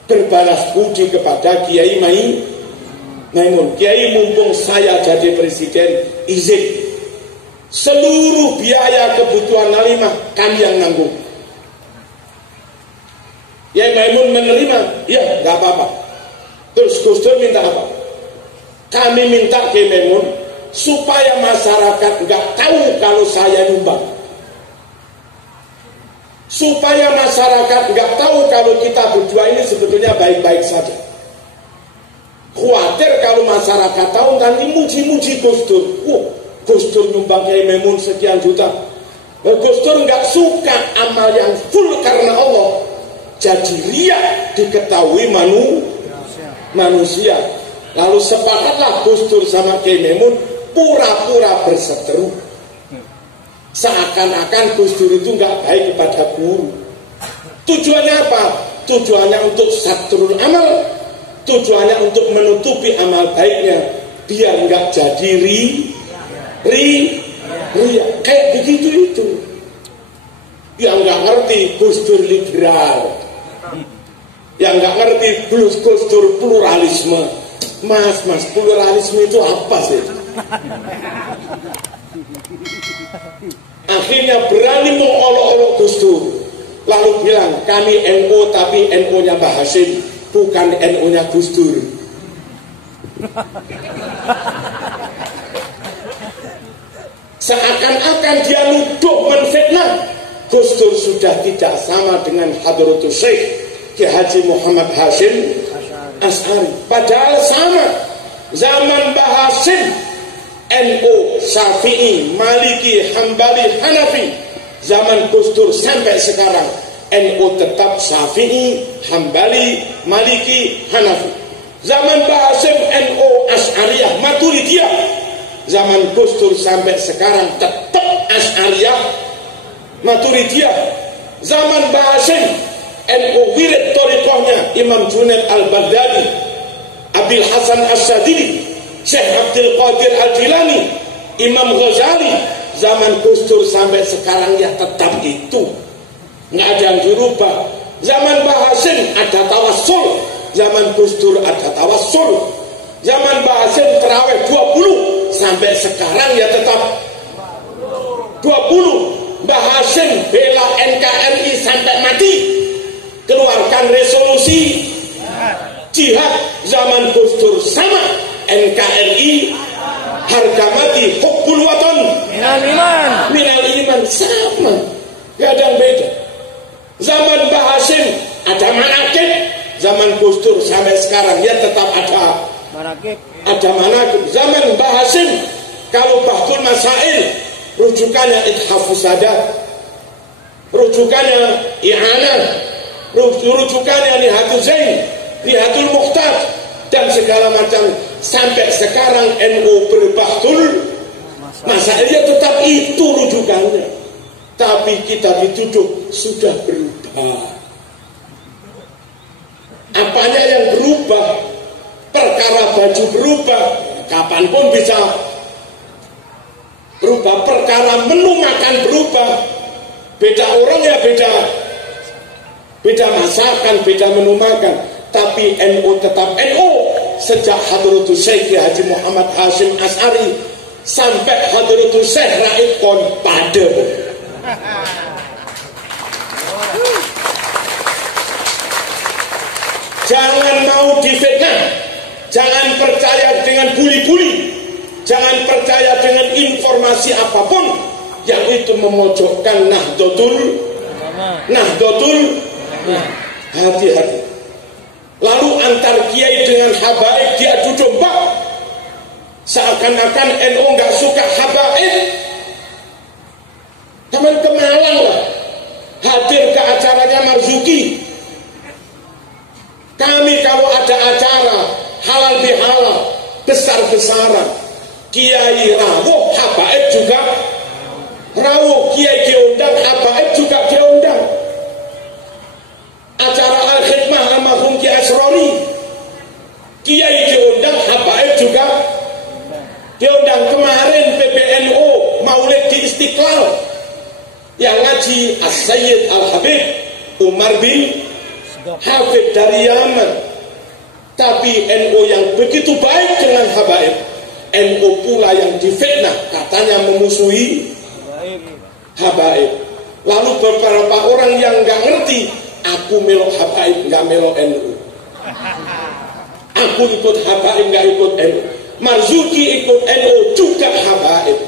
berbalas budi kepada Kiai Maimun. Kiai, mumpung saya jadi presiden, izin seluruh biaya kebutuhan walimah kami yang nanggung. Kiai Maimun menerima, ya nggak apa-apa. Terus Gus Dur minta apa? Kami minta Kiai Maimun supaya masyarakat nggak tahu kalau saya nyumbang, supaya masyarakat nggak tahu kalau kita berdua ini sebetulnya baik-baik saja. Khawatir kalau masyarakat tahu nanti muji-muji Gus Dur. Gus Dur nyumbang Kiai Maimun sekian juta. Gus Dur nggak suka amal yang full karena Allah jadi riak diketahui manusia. Lalu sepakatlah Gus Dur sama Kiai Maimun pura-pura berseteru, seakan-akan Gus Dur itu nggak baik kepada guru. Tujuannya apa? Tujuannya untuk satrul amal, tujuannya untuk menutupi amal baiknya, biar nggak jadi ria. Kayak begitu itu. Yang nggak ngerti Gus Dur liberal, yang nggak ngerti Gus Dur pluralisme. Mas, pluralisme itu apa sih? Akhirnya berani mengolok-olok Gus Dur, lalu bilang kami NU tapi NU-nya Mbah Hasyim, bukan NU-nya Gus Dur. Seakan-akan dia nuduh menfitnah Gus Dur sudah tidak sama dengan Hadratus Syekh Ki Haji Muhammad Hasyim Asy'ari. Padahal sama. Zaman Mbah Hasyim NU, Syafi'i, Maliki, Hambali, Hanafi. Zaman Gus Dur sampai sekarang NU tetap Syafi'i, Hambali, Maliki, Hanafi. Zaman Mbah Hasyim NU Asy'ariyah, Maturidiyah. Zaman Gus Dur sampai sekarang tetap Asy'ariyah, Maturidiyah. Zaman Mbah Hasyim NU wirid thariqahnya Imam Junaid Al-Baghdadi, Abil Hasan Asy-Syadzili, Syekh Abdul Qadir Al-Jilani, Imam Ghazali. Zaman Gus Dur sampai sekarang ya tetap itu, nggak ada yang dirubah. Zaman Mbah Hasyim ada tawassul, zaman Gus Dur ada tawassul. Zaman Mbah Hasyim terawih 20, sampai sekarang ya tetap 20. Mbah Hasyim bela NKRI sampai mati, keluarkan resolusi jihad. Zaman Gus Dur sama, NKRI harga mati, hubbul watan minal iman, sama, gak ada yang beda. Zaman Mbah Hasyim ada manakib, zaman Gus Dur sampai sekarang ya tetap ada manakib. Zaman Mbah Hasyim kalau Bahtul Masail rujukannya Ithafus Sadat, rujukannya I'anah, rujukannya Nihatul Zain, Nihatul Muqtad, dan segala macam. Sampai sekarang NU berbahtul masalahnya tetap itu rujukannya. Tapi kita dituduh sudah berubah. Apanya yang berubah? Perkara baju berubah, kapanpun bisa berubah. Perkara menu makan berubah. Beda orang ya beda masakan, beda menu makan. Tapi NU tetap NU. Sejak Hadratus Syekh Haji Muhammad Hasyim Asy'ari sampai Hadratus Syekh Raid Kon pada. Jangan mau difitnah, jangan percaya dengan buli-buli, jangan percaya dengan informasi apapun yang itu memojokkan Nahdlatul. Hati-hati. Lalu antar kiai dengan habaib diadu domba, seakan-akan NU nggak suka habaib. Teman ke Malang lah, hadir ke acaranya Marzuki. Kami kalau ada acara halal bihalal, besar-besaran, kiai rawuh, habaib juga rawuh, kiai diundang, habaib juga diundang. Acara Al-Hikmah almarhum Kiai Asrori, kiai diundang, habaib juga diundang. Kemarin PBNU Maulid di Istiqlal yang ngaji As-Sayyid Al-Habib Umar bin Hafid dari Yaman. Tapi NU yang begitu baik dengan habaib, NU pula yang difitnah, katanya memusuhi habaib. Lalu beberapa orang yang nggak ngerti, aku melok habaib, nggak melok NU. Aku ikut habaib, nggak ikut NU. Marzuki ikut NU juga habaib.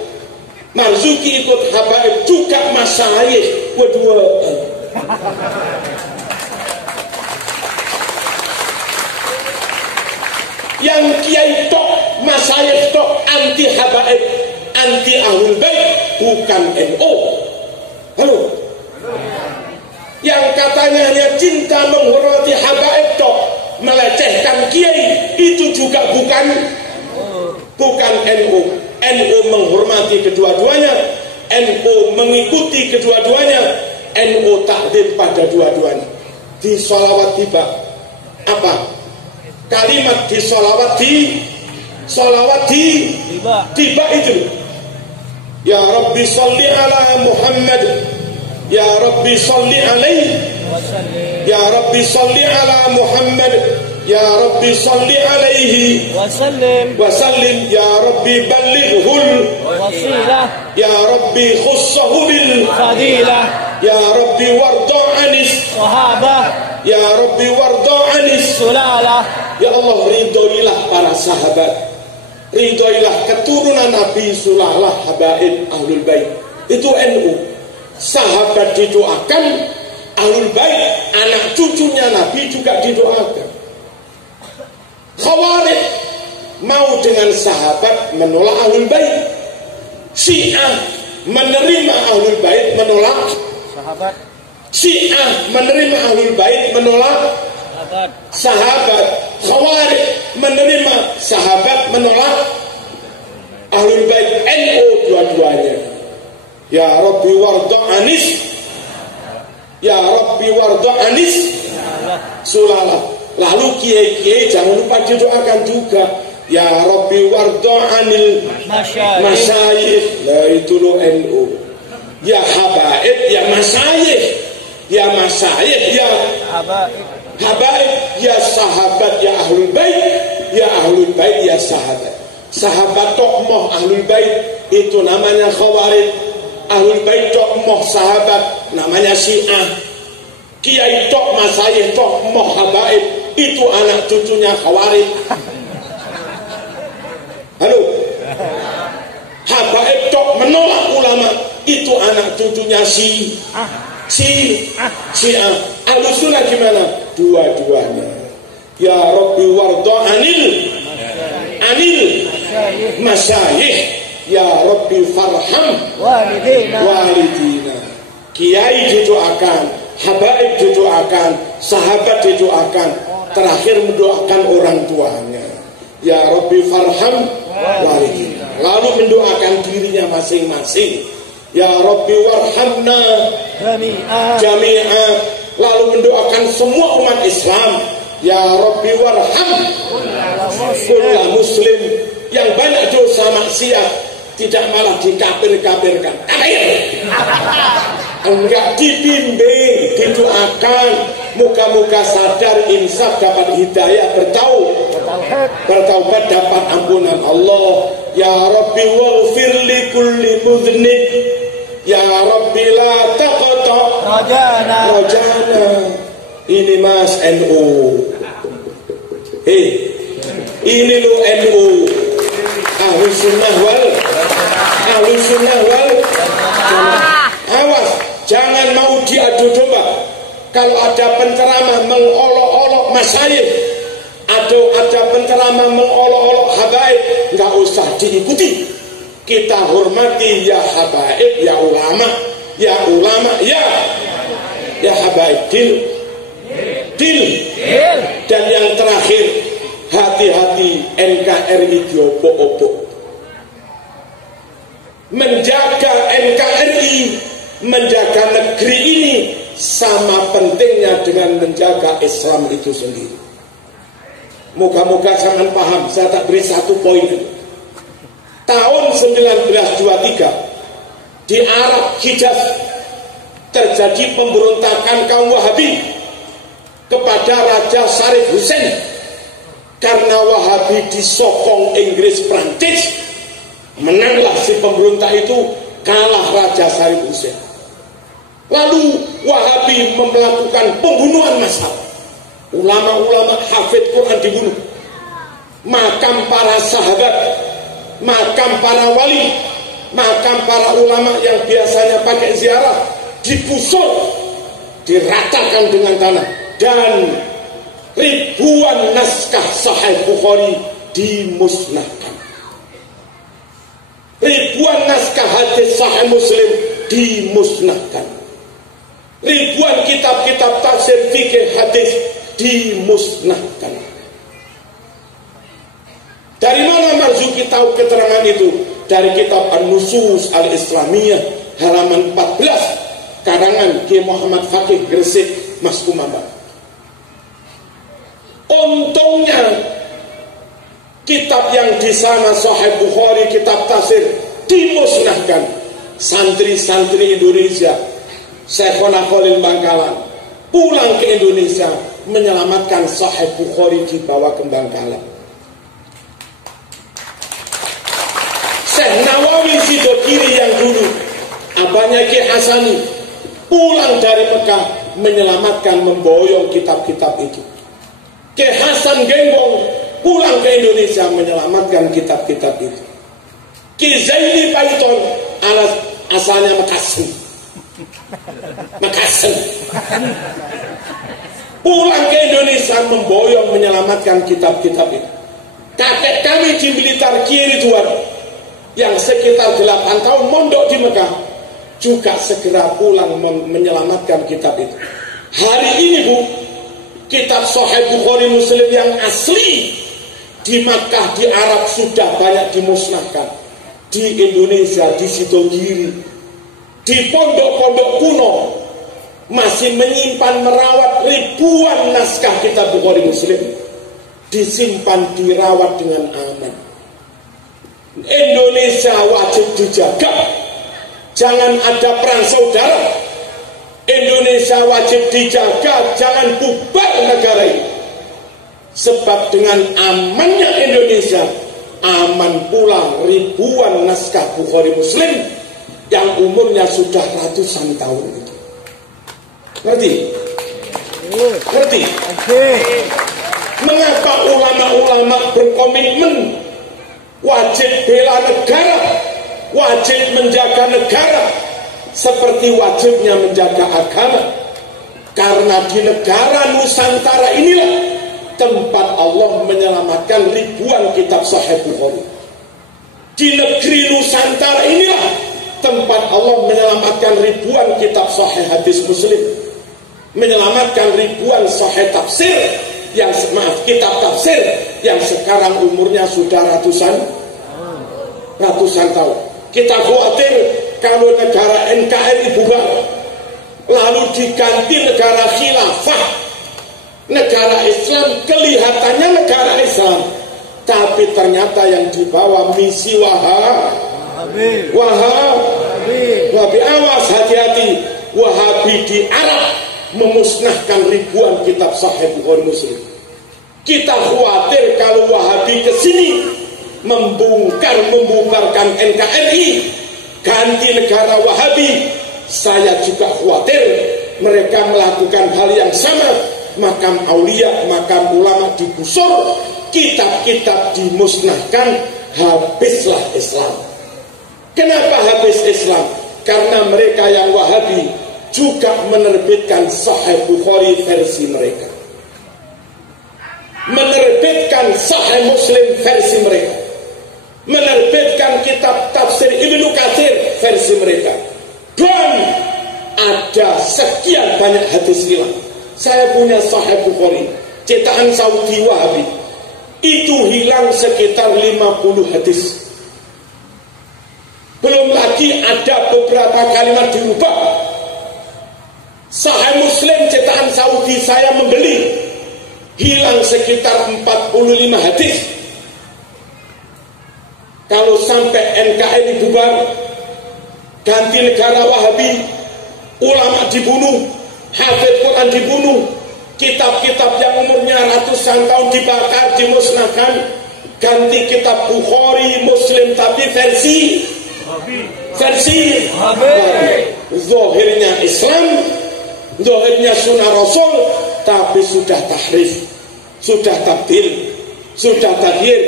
Marzuki ikut habaib juga masyayikh. Kedua. Yang kiai tok, masyayikh tok, anti habaib, anti ahlul bait, bukan NU. Halo. Yang katanya hanya cinta menghormati habaib tok, melecehkan kiai, itu juga bukan NU. NU menghormati kedua-duanya, NU mengikuti kedua-duanya, NU takdim pada dua-duanya. Di sholawat tiba apa? Kalimat di sholawat tiba itu, ya Rabbi sholli ala Muhammad, ya Rabbi sholli alaihi, ya Rabbi sholli ala Muhammad, ya Rabbi sholli alaihi wasallim, ya Rabbi ballighul wasilah, ya Rabbi khussahu bil fadilah, ya Rabbi warda anis sahabah, ya Rabbi warda anis sulalah. Ya Allah, ridhoilah para sahabat, ridhoilah keturunan Nabi, sulalah, habaib, ahlul bait. Itu NU. sahabat didoakan, ahlul bait, anak cucunya Nabi juga didoakan. Khawarij mau dengan sahabat menolak ahlul bait. Syiah menerima ahlul bait menolak sahabat. Syiah menerima ahlul bait menolak sahabat. Khawarij menerima sahabat menolak ahlul bait. NU dua-duanya. Ya Rabbi warda anis, ya Rabbi warda anis sulalah. Lalu kiai-kiai jangan lupa didoakan juga. Ya Rabbi warda anil masyayikh. Nah itu lo NU. Ya habaib, ya masyayikh, ya masyayikh, ya habaib, ya sahabat, ya ahlul bait, ya ahlul bait, ya sahabat. Sahabat tok moh ahlul bait itu namanya khawarij. Ahlul bait tok moh sahabat namanya Syiah. Kiai tok masyayikh tok moh habaib itu anak cucunya khawarij. Halo. Habaib tok menolak ulama itu anak cucunya Syiah. Ahlus sunnah gimana? Dua-duanya. Ya Rabbi warda anil masyayikh. Ya Rabbi farham walidina. Kiai didoakan, habaib didoakan, sahabat didoakan, terakhir mendoakan orang tuanya. Ya Rabbi farham walidina. Lalu mendoakan dirinya masing-masing. Ya Rabbi warhamna jami'a. Lalu mendoakan semua umat Islam. Ya Rabbi warham kulla muslim. Yang banyak dosa maksiat tidak malah dikafir-kafirkan. Enggak, dibimbing, didoakan. Muka-muka sadar, insaf, dapat hidayah, bertaubat, dapat ampunan Allah. Ya Rabbi waghfir li kulli mudhnib. Ya Rabbi la taqta rajana. Ini Mas NU. Ini lo NU. Ahlus sunnah wal awas, jangan mau diadu domba. Kalau ada penceramah mengolok-olok masyayikh atau ada penceramah mengolok-olok habaib, nggak usah diikuti. Kita hormati ya habaib, ya ulama, ya habaib. Deal. Dan yang terakhir, hati-hati NKRI diopo-opo. Menjaga NKRI, menjaga negeri ini sama pentingnya dengan menjaga Islam itu sendiri. Moga-moga jangan paham, saya tak beri satu poin. Tahun 1923 di Arab Hijaz terjadi pemberontakan kaum Wahabi kepada Raja Syarif Hussein. Karena Wahabi disokong Inggris Prancis, menanglah si pemberontak itu, kalah Raja Syarif Hussein. Lalu Wahabi melakukan pembunuhan massal. Ulama-ulama hafid Quran dibunuh. Makam para sahabat, makam para wali, makam para ulama yang biasanya pakai ziarah digusur, diratakan dengan tanah. Dan ribuan naskah Sahih Bukhari dimusnahkan. Ribuan naskah hadis Sahih Muslim dimusnahkan. Ribuan kitab-kitab tafsir fikih hadis dimusnahkan. Dari mana Marzuki tahu keterangan itu? Dari kitab An-Nusus Al-Islamiyah halaman 14 karangan Ki Muhammad Fakih Gresik Mas Kumamba. Untungnya kitab yang di sana Sahih Bukhari, kitab tafsir dimusnahkan. Santri-santri Indonesia, Syekhona Khalil Bangkalan pulang ke Indonesia menyelamatkan Sahih Bukhari dibawa ke Bangkalan. Syekh Nawawi Sidokiri yang dulu abahnya Ki Hasani pulang dari Mekah menyelamatkan, memboyong kitab-kitab itu. Ki Hasan Genggong pulang ke Indonesia menyelamatkan kitab-kitab itu. Ki Zaini Paiton asalnya Mekasi Makassar. Pulang ke Indonesia memboyong menyelamatkan kitab-kitab itu. Kakek kami di Blitar Kiai Ridwan yang sekitar 8 tahun mondok di Mekah juga segera pulang menyelamatkan kitab itu. Hari ini Bu, kitab Sahih Bukhari Muslim yang asli di Makkah, di Arab sudah banyak dimusnahkan. Di Indonesia, di Sidogiri, di pondok-pondok kuno masih menyimpan merawat ribuan naskah kitab Bukhari Muslim, disimpan dirawat dengan aman. Indonesia wajib dijaga, jangan ada perang saudara. Indonesia wajib dijaga, jangan bubar negara ini. Sebab dengan amannya Indonesia, aman pula ribuan naskah Bukhari Muslim yang umurnya sudah ratusan tahun itu. Ngerti? Ngerti? Mengapa ulama-ulama berkomitmen wajib bela negara, wajib menjaga negara seperti wajibnya menjaga agama? Karena di negara Nusantara inilah tempat Allah menyelamatkan ribuan kitab Sahih Bukhari. Di negeri Nusantara inilah tempat Allah menyelamatkan ribuan kitab Sahih Hadis Muslim, menyelamatkan ribuan Sahih Tafsir yang kitab tafsir yang sekarang umurnya sudah ratusan tahun. Kita khawatir kalau negara NKRI bubar, lalu diganti negara khilafah, negara Islam, kelihatannya negara Islam, tapi ternyata yang dibawa misi Wahabi. Awas, hati-hati. Wahabi di Arab memusnahkan ribuan kitab Sahih Bukhari Muslim. Kita khawatir kalau Wahabi ke sini membubarkan NKRI, ganti negara Wahabi. Saya juga khawatir mereka melakukan hal yang sama. Makam aulia, makam ulama digusur, kitab-kitab dimusnahkan, habislah Islam. Kenapa habis Islam? Karena mereka yang Wahabi juga menerbitkan Sahih Bukhari versi mereka, menerbitkan Sahih Muslim versi mereka, menerbitkan kitab tafsir Ibnu Katsir versi mereka, dan ada sekian banyak hadis hilang. Saya punya Sahih Bukhari cetakan Saudi Wahabi, itu hilang sekitar 50 hadis. Belum lagi ada beberapa kalimat diubah. Sahih Muslim cetakan Saudi saya membeli, hilang sekitar 45 hadis. Kalau sampai NKRI bubar, ganti negara Wahabi, ulama dibunuh, hafid Quran dibunuh, kitab-kitab yang umurnya ratusan tahun dibakar, dimusnahkan, ganti kitab Bukhari Muslim tapi versi zahirnya Islam, zahirnya sunnah Rasul, tapi sudah tahrif, sudah tabdil, sudah taghyir,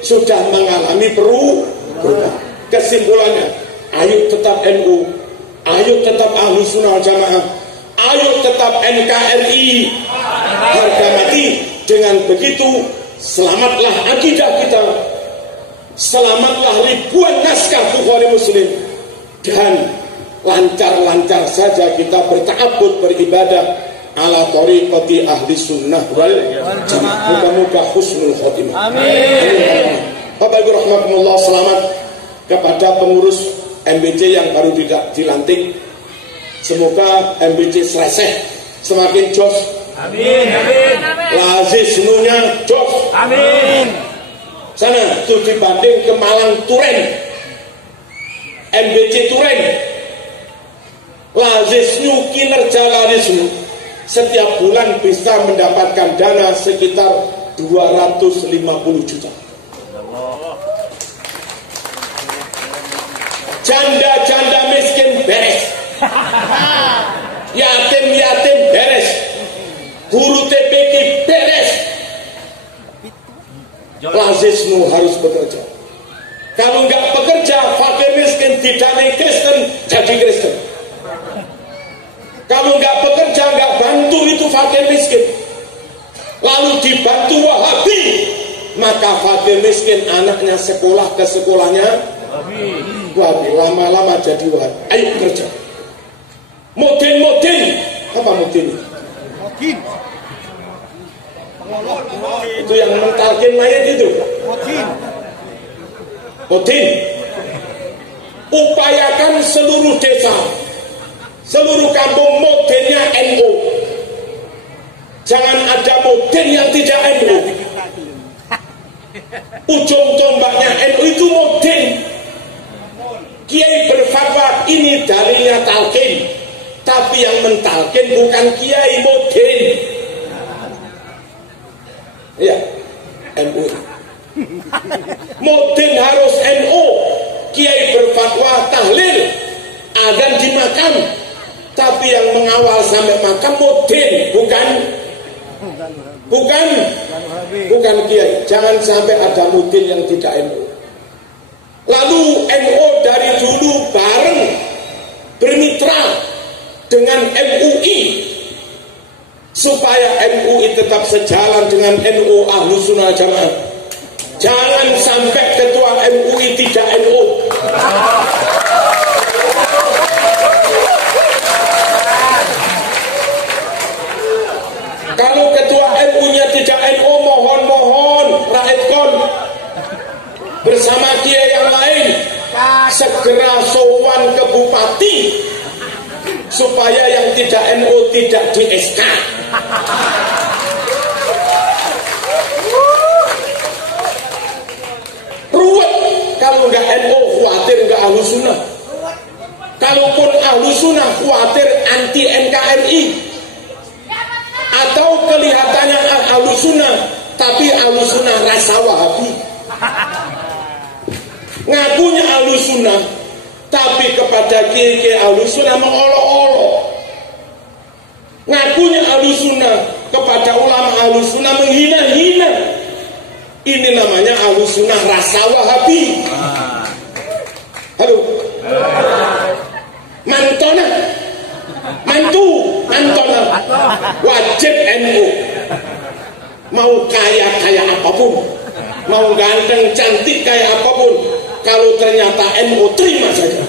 sudah mengalami perubahan. Kesimpulannya, ayo tetap NU, ayo tetap Ahlu Sunnah wal Jamaah, ayo tetap NKRI harga mati. Dengan begitu selamatlah akidah kita, selamatlah ribuan naskah Bukhari Muslim, dan lancar-lancar saja kita berta'abbud beribadah ala tariqati ahli sunnah wal jamaah. Moga-moga husnul khotimah. Amin. Bapak Ibu rahmatullah, selamat kepada pengurus MBC yang baru dilantik. Semoga MBC selesai semakin jos. Amin. Lazis nunya jos. Amin. Sana studi banding ke Malang Turen, MBC Turen, lazisnu kinerja lazisnu setiap bulan bisa mendapatkan dana sekitar 250 juta. Janda-janda miskin beres, yatim-yatim beres, guru TPQ beres. Lazisnu harus bekerja. Kalau nggak bekerja, fakir miskin didanai Kristen jadi Kristen. Kalau nggak bekerja, nggak bantu, itu fakir miskin. Lalu dibantu Wahabi, maka fakir miskin anaknya sekolah ke sekolahnya Wahabi, lama-lama jadi Wahabi. Ayo kerja. Modin, apa modin? Itu yang mentalkin mayat itu. Modin. Upayakan seluruh desa, seluruh kampung modinnya NU. Jangan ada modin yang tidak NU. Ujung tombaknya NU itu modin. Kiai berfatwa ini dalilnya talqin, tapi yang mentalqin bukan kiai, modin. Ya, NU. Modin harus NU. Kiai berfatwa tahlil, adzan di makam, tapi yang mengawal sampai makam modin, bukan kiai. Jangan sampai ada modin yang tidak NU. Lalu NU dari dulu bareng bermitra dengan MUI supaya MUI tetap sejalan dengan NU Ahlus Sunnah Jamaah. Jangan sampai ketua MUI tidak NU. Kalau ketua MU-nya tidak NU, mohon rakyat bersama kiai yang lain segera sowan ke bupati supaya yang tidak NU tidak di SK. Ruwet kalau nggak NU, khawatir nggak Ahlus Sunnah. Kalaupun Ahlus Sunnah, khawatir anti NKRI. Atau kelihatannya Ahlus Sunnah, tapi Ahlus Sunnah rasa Wahabi. Ngakunya Ahlus Sunnah, tapi kepada kiai Ahlus Sunnah mengolok-olok. Ngakunya Ahlus Sunnah, kepada ulama Ahlus Sunnah menghina-hina. Ini namanya Ahlus Sunnah rasa Wahabi. Halo. Mantona wajib NU. Mau kaya apapun, mau ganteng cantik kayak apapun, kalau ternyata NU terima saja.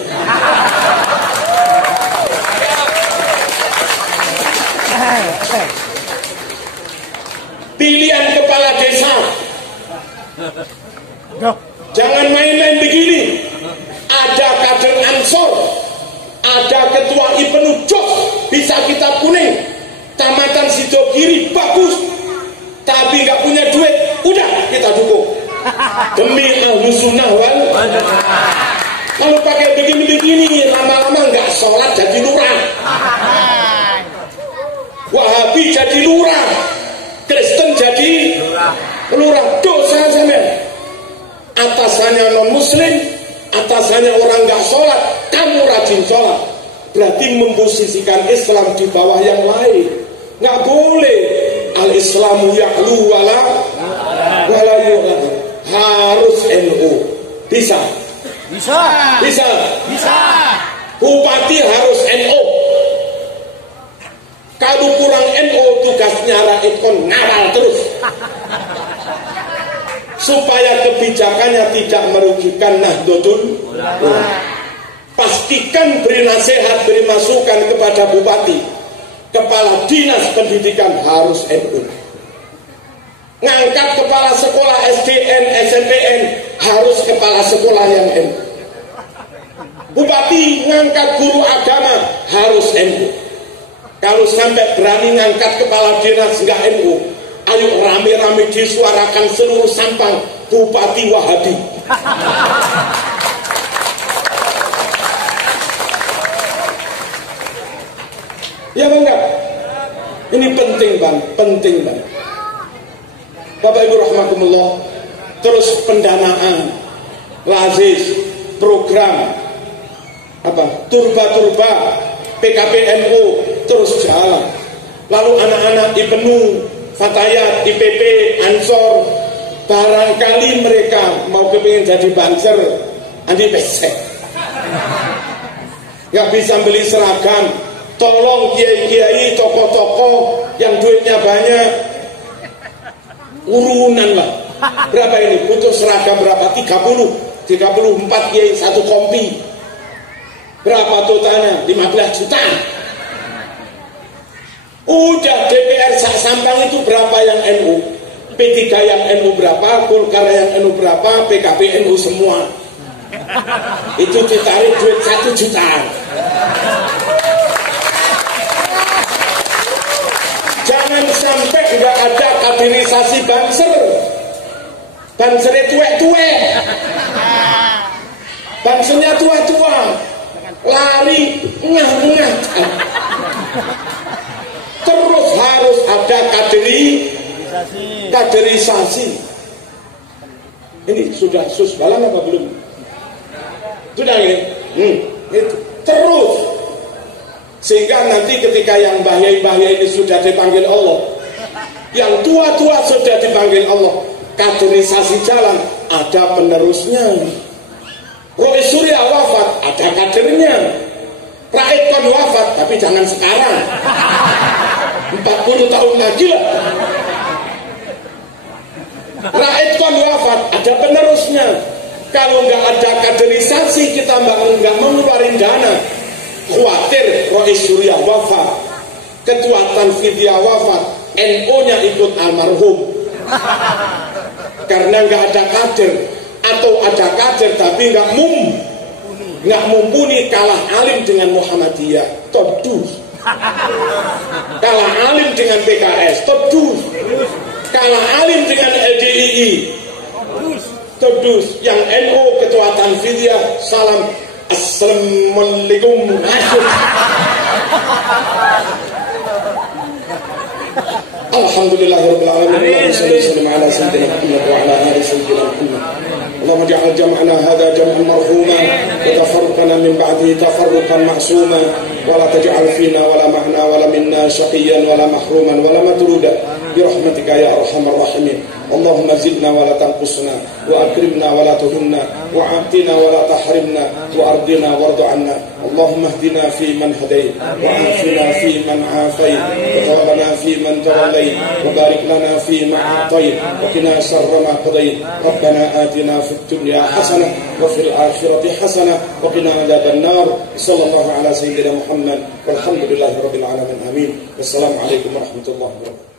Pilihan kepala desa, jangan main-main begini. Ada kader Ansor, ada ketua Ibnu Jos, bisa kitab kuning, tamatan Sidogiri bagus, tapi nggak punya duit, udah kita dukung demi Ahlus Sunnah wal. Kalau pakai begini-begini, lama-lama nggak sholat jadi lurah, Wahabi jadi lurah, Kristen jadi lurah. Dosa sama atasannya non muslim, atasannya orang nggak sholat, kamu rajin sholat, berarti memposisikan Islam di bawah yang lain. Nggak boleh. Al-Islamu ya'lu wala yu'la. Harus NU. Bisa. Bupati harus NU. Kalau kurang NU, tugasnya rakyat ngawal terus supaya kebijakannya tidak merugikan Nahdlatul Ulama. Pastikan beri nasihat, beri masukan kepada bupati, kepala dinas pendidikan harus NU. Ngangkat kepala sekolah SDN, SMPN harus kepala sekolah yang NU. Bupati ngangkat guru agama harus NU. Kalau sampai berani ngangkat kepala dinas nggak NU, ayo rame-rame disuarakan seluruh Sampang, Bupati Wahabi. Ya enggak? Ini penting banget. Bapak Ibu rahimakumullah. Terus pendanaan, lazis, program turba PKPNU terus jalan. Lalu anak-anak Ibnu, Fatayat, IPP, Ansor, barangkali mereka mau kepingin jadi banser, anti pesek, nggak bisa beli seragam, Tolong kiai-kiai, tokoh-tokoh yang duitnya banyak, urunan lah. Berapa ini? Butuh seragam berapa? 34 kiai satu kompi. Berapa totalnya? 15 juta. Udah DPR sak Sampang itu berapa yang NU? P3 yang NU berapa? Golkar yang NU berapa? PKB NU semua. Itu ditarik duit 1 juta. Jangan sampai nggak ada kaderisasi Banser. Bansernya tuwek-tuwek. Bansernya tua-tua. Lari ngah-ngah. Terus harus ada kaderisasi. Ini sudah susbalan apa belum? Sudah ini? Itu. Terus. Sehingga nanti ketika yang bahaya ini sudah dipanggil Allah, yang tua-tua sudah dipanggil Allah, kaderisasi jalan, ada penerusnya. Roy Surya wafat, ada kadernya. Raid Kon wafat, tapi jangan sekarang. 40 tahun lagi lah. Raid Kon wafat, ada penerusnya. Kalau nggak ada kaderisasi, kita nggak mengeluarin dana. Khawatir Roy Surya wafat, Ketua Tanfidiyah wafat, NU-nya ikut almarhum. Karena nggak ada kader, atau ada kader tapi nggak mumpuni, kalah alim dengan Muhammadiyah, todus. Kalah alim dengan PKS, todus. Kalah alim dengan LDII, todus. Yang NU Ketua Tanfidiyah, salam assalamualaikum. Alhamdulillahirabbil alamin. Allahumma shalli ala sayyidina Muhammad wa ala ali sayyidina Muhammad. Allahumma ij'al jam'ana hadha jam'an marhuma wa tafarruqana min ba'dihi tafarruqan ma'suma wa la taj'al fina wa la ma'na wa la minna shaqiyyan wa la mahruman wa la matruda bi rahmatika ya arhamar rahimin. Allahumma zidna wa la tanqusna wa akrimna wa la tuhimna wa a'tina wa la tahrimna wa ardina warda 'anna. Allahumma ihdina fi man hadayt wa 'afina fi man 'afayt wa tawallana fi man tawallayt wa barik lana fi ma a'tayt wa qina sharra ma qadayt. Rabbana atina fid dunya hasanah wa fil akhirati hasanah wa qina adzaban nar. Sallallahu ala sayyidina Muhammad walhamdulillahi rabbil alamin. Amin. Wassalamu alaikum warahmatullahi wabarakatuh.